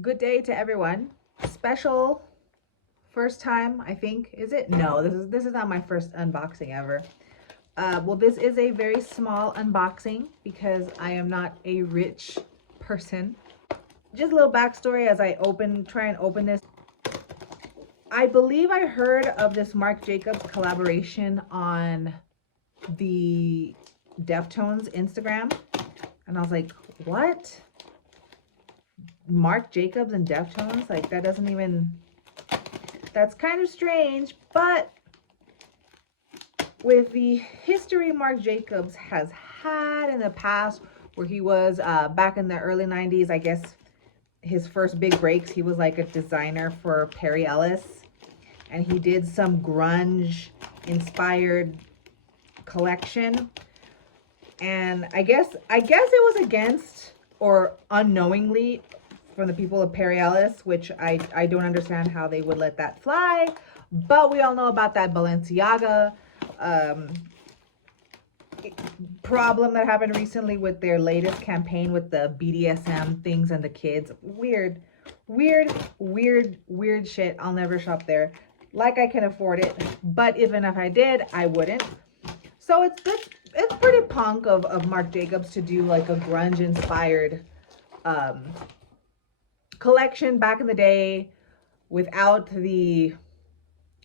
Good day to everyone. Special first time, I think. Is it? No, this is not my first unboxing ever. Well, this is a very small unboxing because I am not a rich person. Just a little backstory as I try and open this. I believe I heard of this Marc Jacobs collaboration on the Deftones Instagram, and I was like, what? Marc Jacobs and Deftones? Like, that doesn't even, that's kind of strange. But with the history Marc Jacobs has had in the past, where he was back in the early 90s, I guess his first big breaks, he was like a designer for Perry Ellis, and he did some grunge inspired collection. And I guess it was against or unknowingly from the people of Perry Ellis, which I don't understand how they would let that fly. But we all know about that Balenciaga problem that happened recently with their latest campaign with the BDSM things and the kids. Weird shit. I'll never shop there. Like, I can afford it, but even if I did, I wouldn't. So it's pretty punk of Marc Jacobs to do like a grunge inspired collection back in the day without the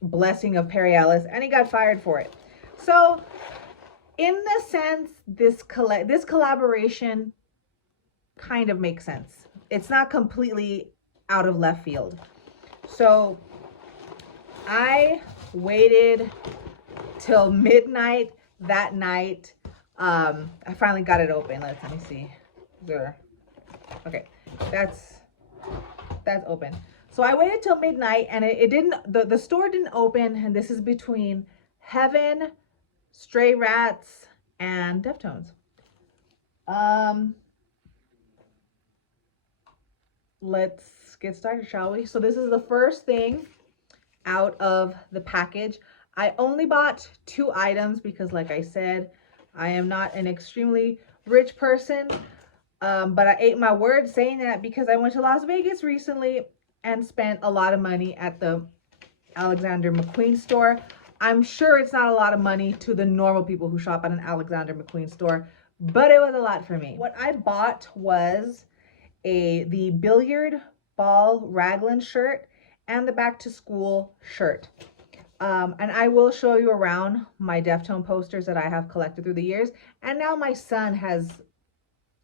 blessing of Perry Ellis, and he got fired for it. So in the sense, this collaboration kind of makes sense. It's not completely out of left field. So I waited till midnight that night. I finally got it open. Let me see. There. Okay, that's open. So I waited till midnight, and it didn't. The store didn't open, and this is between Heaven, Stray Rats, and Deftones. Let's get started, shall we? So this is the first thing out of the package. I only bought 2 items because, like I said, I am not an extremely rich person. But I ate my words saying that because I went to Las Vegas recently and spent a lot of money at the Alexander McQueen store. I'm sure it's not a lot of money to the normal people who shop at an Alexander McQueen store, but it was a lot for me. What I bought was the billiard ball raglan shirt and the back to school shirt. And I will show you around my Deftone posters that I have collected through the years. And now my son has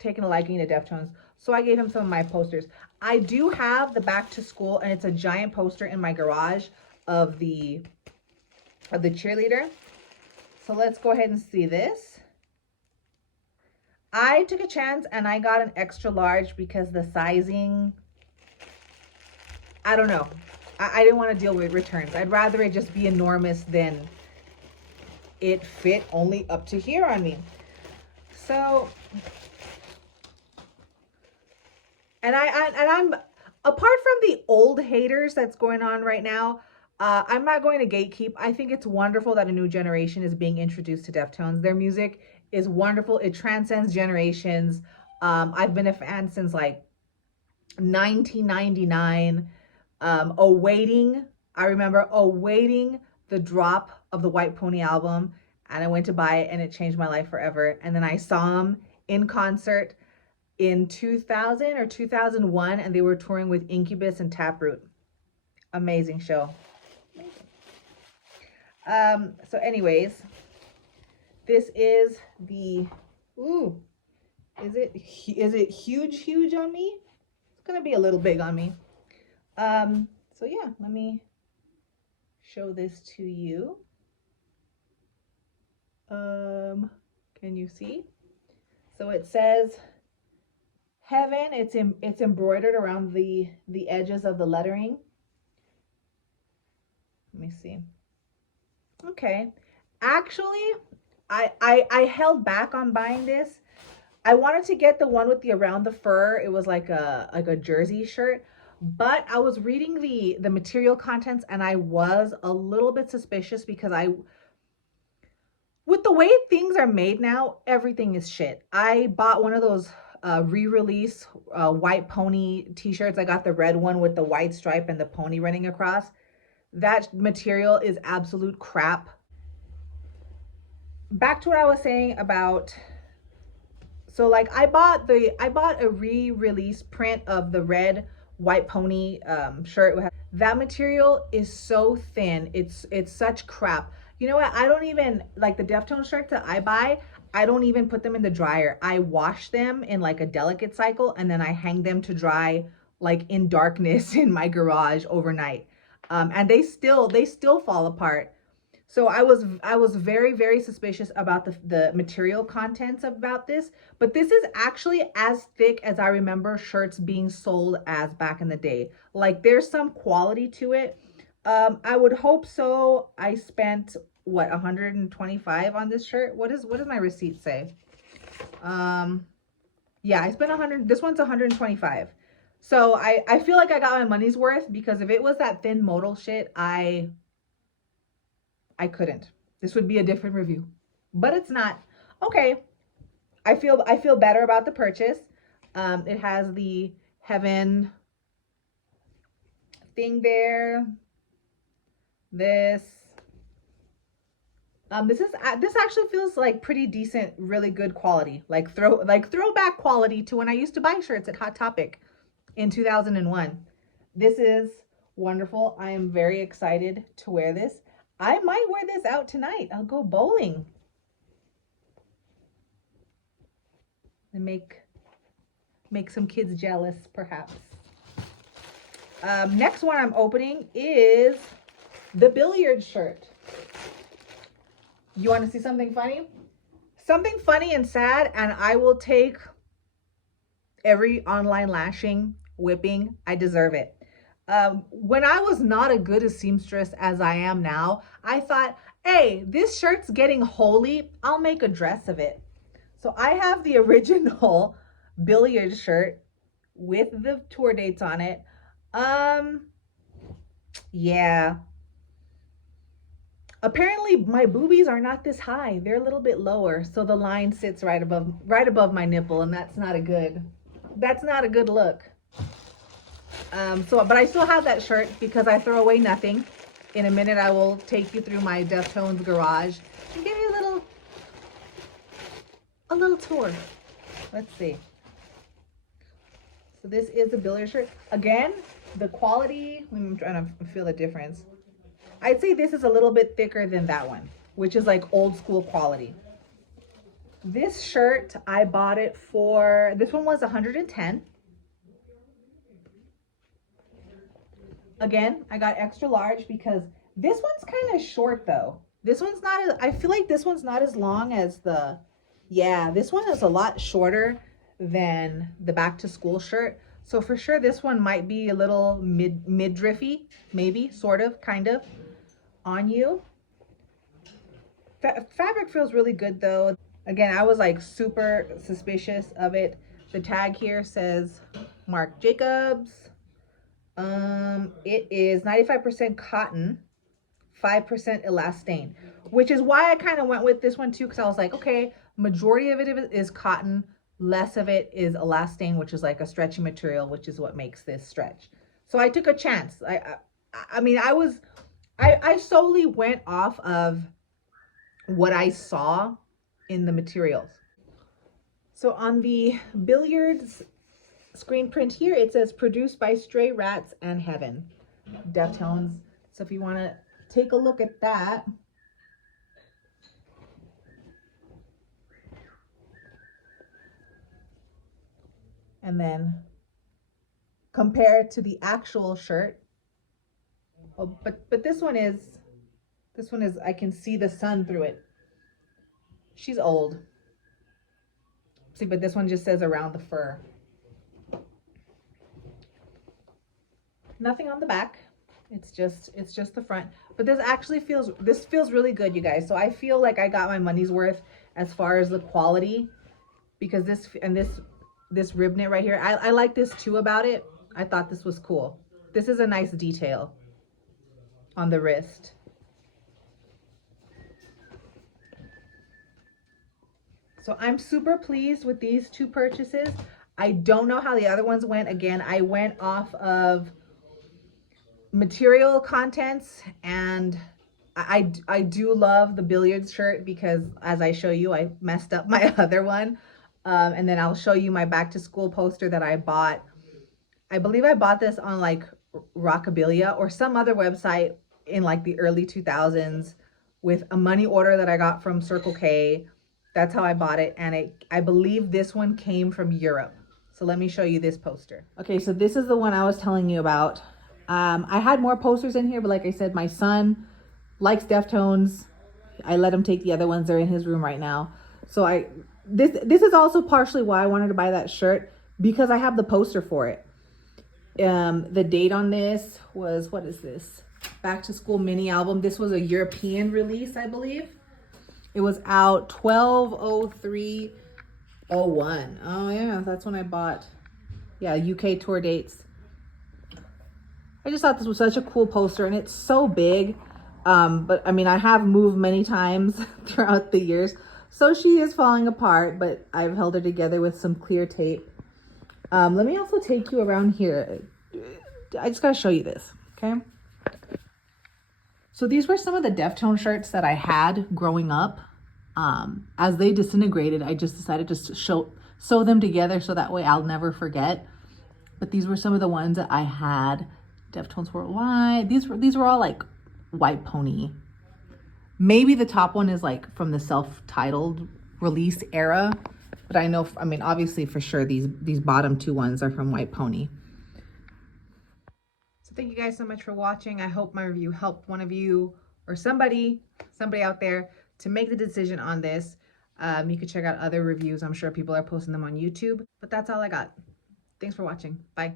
taken a liking to Deftones, so I gave him some of my posters. I do have the back to school, and it's a giant poster in my garage of the cheerleader. So let's go ahead and see this. I took a chance and I got an extra large because the sizing, I don't know. I didn't want to deal with returns. I'd rather it just be enormous than it fit only up to here on me. So, and I'm apart from the old haters that's going on right now, I'm not going to gatekeep. I think it's wonderful that a new generation is being introduced to Deftones. Their music is wonderful. It transcends generations. I've been a fan since like 1999. I remember awaiting the drop of the White Pony album, and I went to buy it, and it changed my life forever. And then I saw them in concert in 2000 or 2001, and they were touring with Incubus and Taproot. Amazing show. So anyways, this is the, ooh, is it huge on me? It's gonna be a little big on me. So yeah, let me show this to you. Can you see? So it says Heaven. It's embroidered around the edges of the lettering. Let me see. Okay. Actually, I held back on buying this. I wanted to get the one with the around the fur. It was like a jersey shirt. But I was reading the material contents, and I was a little bit suspicious because with the way things are made now, everything is shit. I bought one of those re-release white pony t-shirts. I got the red one with the white stripe and the pony running across. That material is absolute crap. Back to what I was saying about, so like I bought a re-release print of the red white pony shirt. That material is so thin. It's such crap. You know what? I don't even like the Deftones shirts that I buy. I don't even put them in the dryer. I wash them in like a delicate cycle, and then I hang them to dry like in darkness in my garage overnight. And they still fall apart. So I was very suspicious about the material contents about this, but this is actually as thick as I remember shirts being sold as back in the day. Like there's some quality to it. I would hope so. I spent what, 125 on this shirt. What does my receipt say? Yeah, I spent 100. This one's 125. So I feel like I got my money's worth, because if it was that thin modal shit, I couldn't. This would be a different review, but it's not. Okay, I feel better about the purchase. It has the Heaven thing there. This this actually feels like pretty decent, really good quality, like throwback quality to when I used to buy shirts at Hot Topic in 2001. This is wonderful. I am very excited to wear this. I might wear this out tonight. I'll go bowling and make some kids jealous, perhaps. Next one I'm opening is the billiard shirt. You want to see something funny? Something funny and sad, and I will take every online lashing, whipping. I deserve it. When I was not as good a seamstress as I am now, I thought, hey, this shirt's getting holy. I'll make a dress of it. So I have the original billiard shirt with the tour dates on it. Yeah. Apparently my boobies are not this high. They're a little bit lower. So the line sits right above my nipple, and that's not a good look. But I still have that shirt because I throw away nothing. In a minute, I will take you through my Deftones garage and give you a little tour. Let's see. So this is the billiard shirt. Again, the quality, I'm trying to feel the difference. I'd say this is a little bit thicker than that one, which is like old school quality. This shirt, I bought it for, this one was 110. Again, I got extra large because this one's kind of short though. This one's not as, I feel like this one's not as long as the, yeah, this one is a lot shorter than the back to school shirt. So for sure, this one might be a little midriffy, maybe, sort of, kind of, on you. Fabric feels really good though. Again, I was like super suspicious of it. The tag here says Marc Jacobs. It is 95% cotton, 5% elastane, which is why I kind of went with this one too, because I was like, okay, majority of it is cotton, less of it is elastane, which is like a stretchy material, which is what makes this stretch. So I took a chance. I mean, I solely went off of what I saw in the materials. So on the billiards screen print here, it says produced by Stray Rats and Heaven, Deftones. So if you want to take a look at that. And then compare it to the actual shirt. Oh, but this one is, I can see the sun through it. She's old. See, but this one just says around the fur. Nothing on the back. It's just the front. But this feels really good, you guys. So I feel like I got my money's worth as far as the quality, because this rib knit right here, I like this too about it. I thought this was cool. This is a nice detail on the wrist. So I'm super pleased with these two purchases. I don't know how the other ones went. Again, I went off of material contents, and I do love the billiards shirt because, as I show you, I messed up my other one. And then I'll show you my back to school poster that I bought. I believe I bought this on like Rockabilia or some other website in like the early 2000s with a money order that I got from Circle K. That's how I bought it. And I believe this one came from Europe. So let me show you this poster. Okay, so this is the one I was telling you about. I had more posters in here, but like I said, my son likes Deftones. I let him take the other ones. They're in his room right now. So this is also partially why I wanted to buy that shirt, because I have the poster for it. The date on this was, what is this? Back to School mini album. This was a European release, I believe. It was out 12/03/01. Oh yeah, that's when I bought. Yeah, UK tour dates. I just thought this was such a cool poster, and it's so big. But I mean, I have moved many times throughout the years, so she is falling apart, but I've held her together with some clear tape. Let me also take you around here. I just gotta show you this, okay? So these were some of the Deftones shirts that I had growing up. As they disintegrated, I just decided to sew them together so that way I'll never forget. But these were some of the ones that I had. Deftones Worldwide. These were all like White Pony. Maybe the top one is like from the self-titled release era, but I know, I mean, obviously for sure these bottom two ones are from White Pony. So thank you guys so much for watching. I hope my review helped one of you or somebody out there to make the decision on this. You could check out other reviews. I'm sure people are posting them on YouTube, but that's all I got. Thanks for watching. Bye.